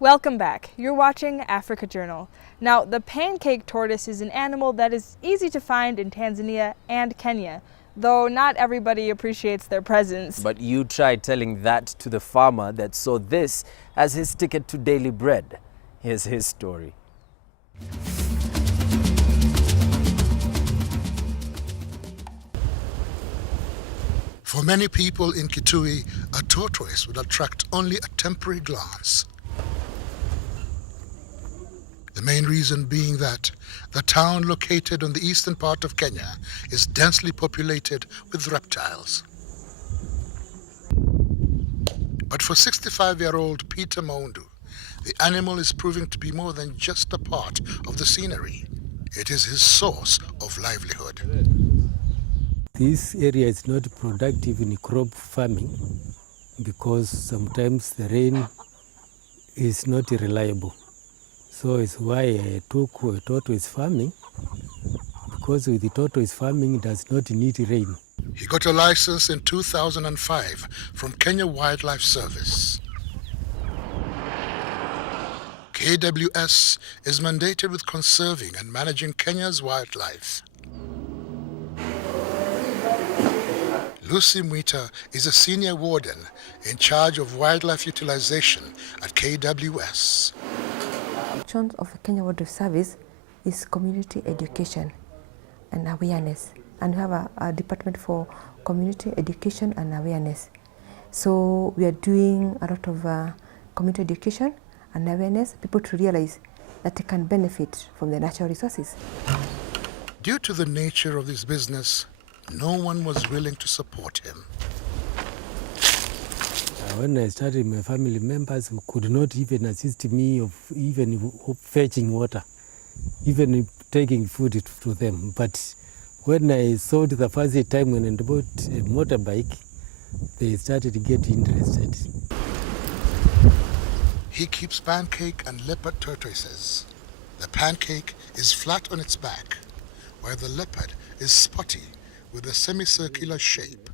Welcome back. You're watching Africa Journal. Now, the pancake tortoise is an animal that is easy to find in Tanzania and Kenya, though not everybody appreciates their presence. But you try telling that to the farmer that saw this as his ticket to daily bread. Here's his story. For many people in Kitui, a tortoise would attract only a temporary glance. The main reason being that the town located on the eastern part of Kenya is densely populated with reptiles. But for 65-year-old Peter Maundu, the animal is proving to be more than just a part of the scenery. It is his source of livelihood. This area is not productive in crop farming because sometimes the rain is not reliable. So it's why I took tortoise farming, because with the tortoise farming it does not need rain. He got a license in 2005 from Kenya Wildlife Service. KWS is mandated with conserving and managing Kenya's wildlife. Lucy Mwita is a senior warden in charge of wildlife utilization at KWS. The mission of the Kenya Wildlife Service is community education and awareness, and we have a department for community education and awareness. So we are doing a lot of community education and awareness, people to realize that they can benefit from the natural resources. Due to the nature of this business, no one was willing to support him. When I started, my family members could not even assist me of even fetching water, even taking food to them. But when I saw the first time when I bought a motorbike, they started to get interested. He keeps pancake and leopard tortoises. The pancake is flat on its back, while the leopard is spotty with a semicircular shape.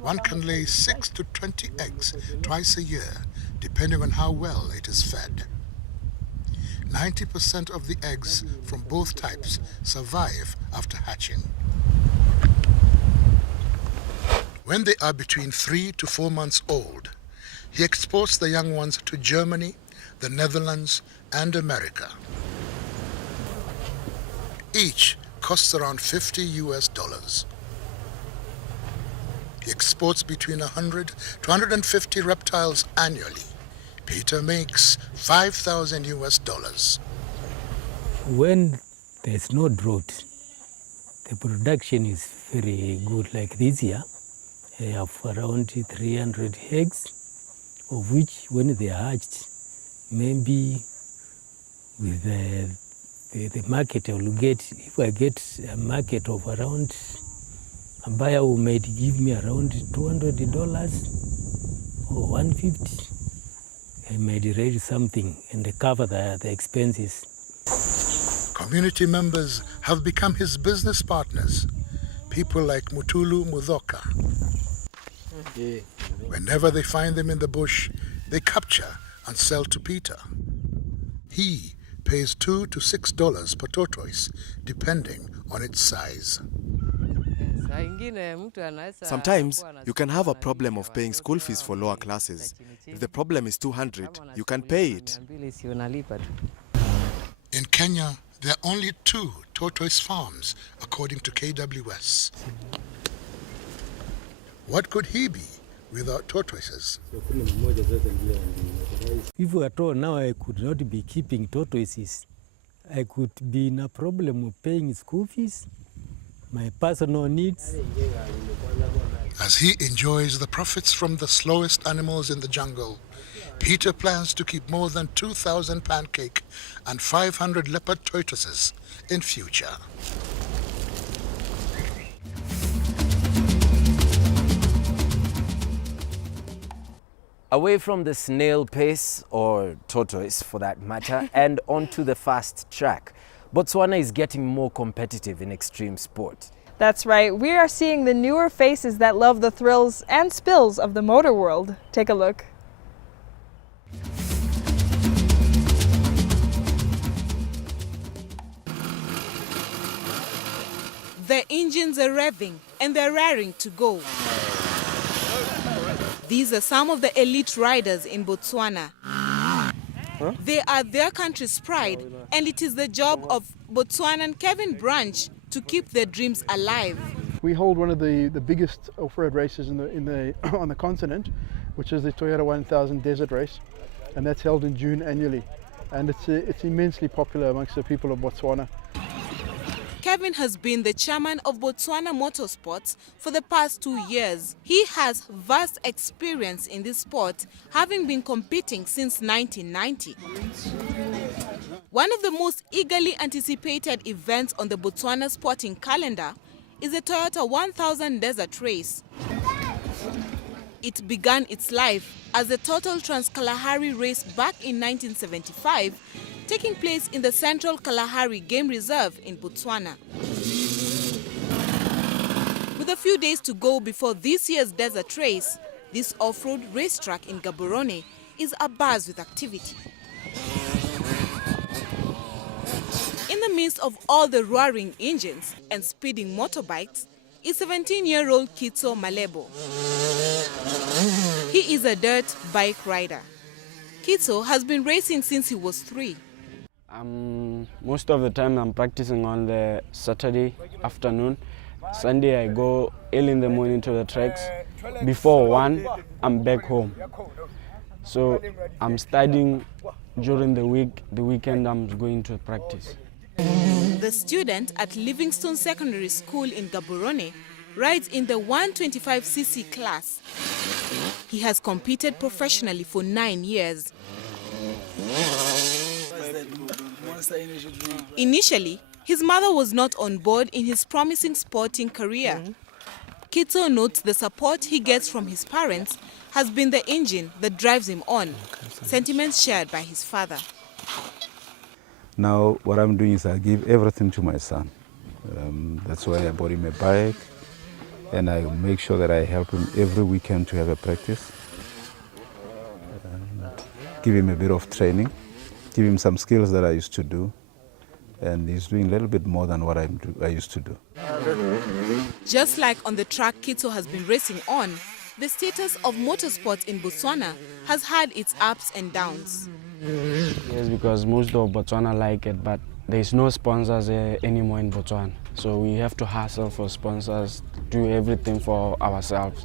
One can lay 6 to 20 eggs twice a year, depending on how well it is fed. 90% of the eggs from both types survive after hatching. When they are between 3 to 4 months old, he exports the young ones to Germany, the Netherlands, and America. Each costs around $50. He exports between 100 to 150 reptiles annually. Peter makes $5,000. When there's no drought, the production is very good. Like this year, I have around 300 eggs, of which when they are hatched, maybe with the market I will get, if I get a market of around, a buyer who might give me around $200 or $150, I might raise something and cover the expenses. Community members have become his business partners, people like Mutulu Mudhoka. Whenever they find them in the bush, they capture and sell to Peter. He pays $2 to $6 per tortoise, depending on its size. Sometimes you can have a problem of paying school fees for lower classes. If the problem is 200, you can pay it. In Kenya, there are only 2 tortoise farms, according to KWS. What could he be without tortoises? If at all now I could not be keeping tortoises, I could be in a problem of paying school fees, my personal needs. As he enjoys the profits from the slowest animals in the jungle, Peter plans to keep more than 2,000 pancake and 500 leopard tortoises in future. Away from the snail pace, or tortoise for that matter, and onto the fast track. Botswana is getting more competitive in extreme sport. That's right, we are seeing the newer faces that love the thrills and spills of the motor world. Take a look. The engines are revving and they're raring to go. These are some of the elite riders in Botswana. They are their country's pride, and it is the job of Botswanan Kevin Branch to keep their dreams alive. We hold one of the biggest off-road races on the continent, which is the Toyota 1000 Desert Race, and that's held in June annually. And it's immensely popular amongst the people of Botswana. Kevin has been the chairman of Botswana Motorsports for the past 2 years. He has vast experience in this sport, having been competing since 1990. One of the most eagerly anticipated events on the Botswana sporting calendar is the Toyota 1000 Desert Race. It began its life as the Total Trans-Kalahari race back in 1975, taking place in the Central Kalahari Game Reserve in Botswana. With a few days to go before this year's desert race, this off-road racetrack in Gaborone is abuzz with activity. In the midst of all the roaring engines and speeding motorbikes is 17-year-old Kitso Malebo. He is a dirt bike rider. Kitso has been racing since he was 3. Most of the time I'm practicing on the Saturday afternoon. Sunday I go early in the morning to the tracks. Before 1, I'm back home. So I'm studying during the week. The weekend I'm going to practice. The student at Livingstone Secondary School in Gaborone rides in the 125cc class. He has competed professionally for 9 years. Initially, his mother was not on board in his promising sporting career. Kitso notes the support he gets from his parents has been the engine that drives him on, sentiments shared by his father. Now what I'm doing is I give everything to my son. That's why I bought him a bike, and I make sure that I help him every weekend to have a practice. Give him a bit of training, give him some skills that I used to do, and he's doing a little bit more than what I used to do. Just like on the track Kitso has been racing on, the status of motorsports in Botswana has had its ups and downs. Yes, because most of Botswana like it, but there's no sponsors anymore in Botswana. So we have to hustle for sponsors, do everything for ourselves.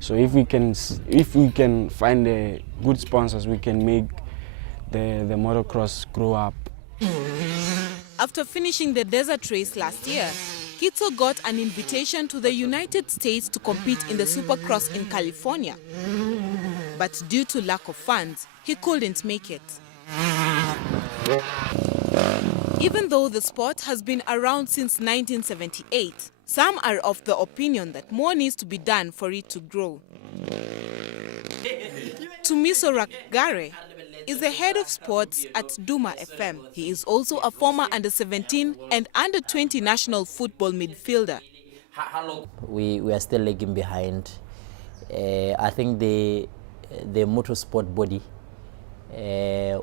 So if we can find good sponsors, we can make the motocross grow up. After finishing the desert race last year, Kitso got an invitation to the United States to compete in the Supercross in California. But due to lack of funds, he couldn't make it. Even though the sport has been around since 1978, some are of the opinion that more needs to be done for it to grow. Tumiso Rakgare is the head of sports at Duma FM. He is also a former under-17 and under-20 national football midfielder. We are still lagging behind. I think the motorsport body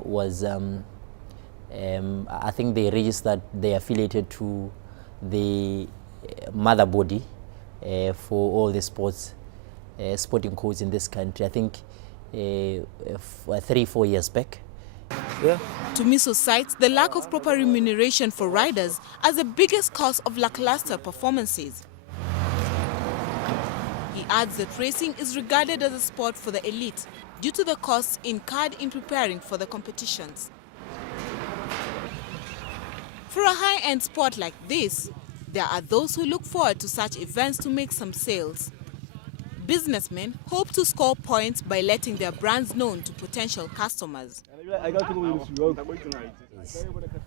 was, I think they registered, they affiliated to the mother body for all the sporting codes in this country. I think 3-4 years back. Yeah. Tumiso cites the lack of proper remuneration for riders as the biggest cause of lackluster performances. He adds that racing is regarded as a sport for the elite due to the costs incurred in preparing for the competitions. For a high-end sport like this, there are those who look forward to such events to make some sales. Businessmen hope to score points by letting their brands known to potential customers.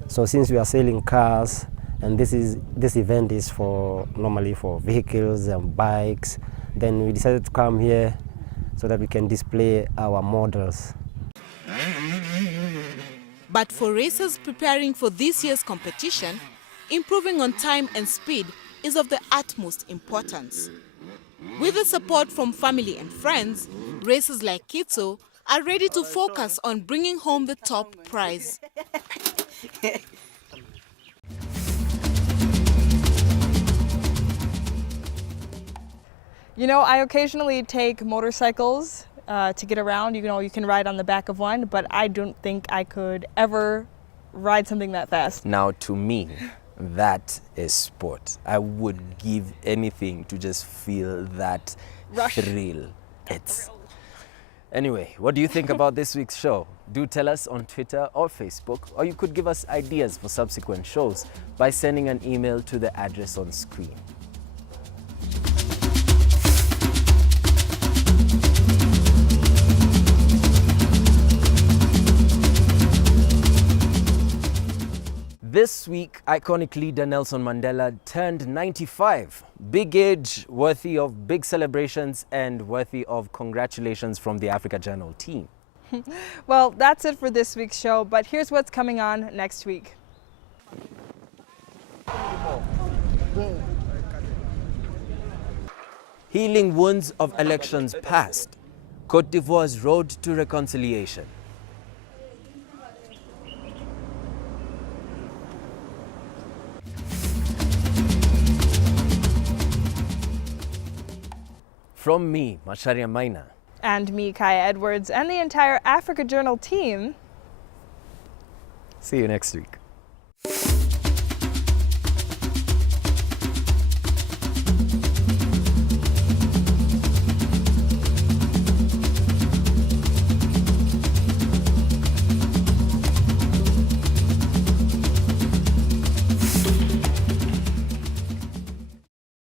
So since we are selling cars, and this event is normally for vehicles and bikes, then we decided to come here so that we can display our models. But for racers preparing for this year's competition, improving on time and speed is of the utmost importance. With the support from family and friends, racers like Kitso are ready to focus on bringing home the top prize. You know, I occasionally take motorcycles to get around. You know, you can ride on the back of one, but I don't think I could ever ride something that fast. Now, to me, that is sport. I would give anything to just feel that Rush. thrill. Anyway, what do you think about this week's show? Do tell us on Twitter or Facebook, or you could give us ideas for subsequent shows by sending an email to the address on screen. This week, iconic leader Nelson Mandela turned 95. Big age, worthy of big celebrations and worthy of congratulations from the Africa Journal team. Well, that's it for this week's show, but here's what's coming on next week. Healing wounds of elections past. Côte d'Ivoire's road to reconciliation. From me, Macharia Maina. And me, Kaya Edwards, and the entire Africa Journal team. See you next week.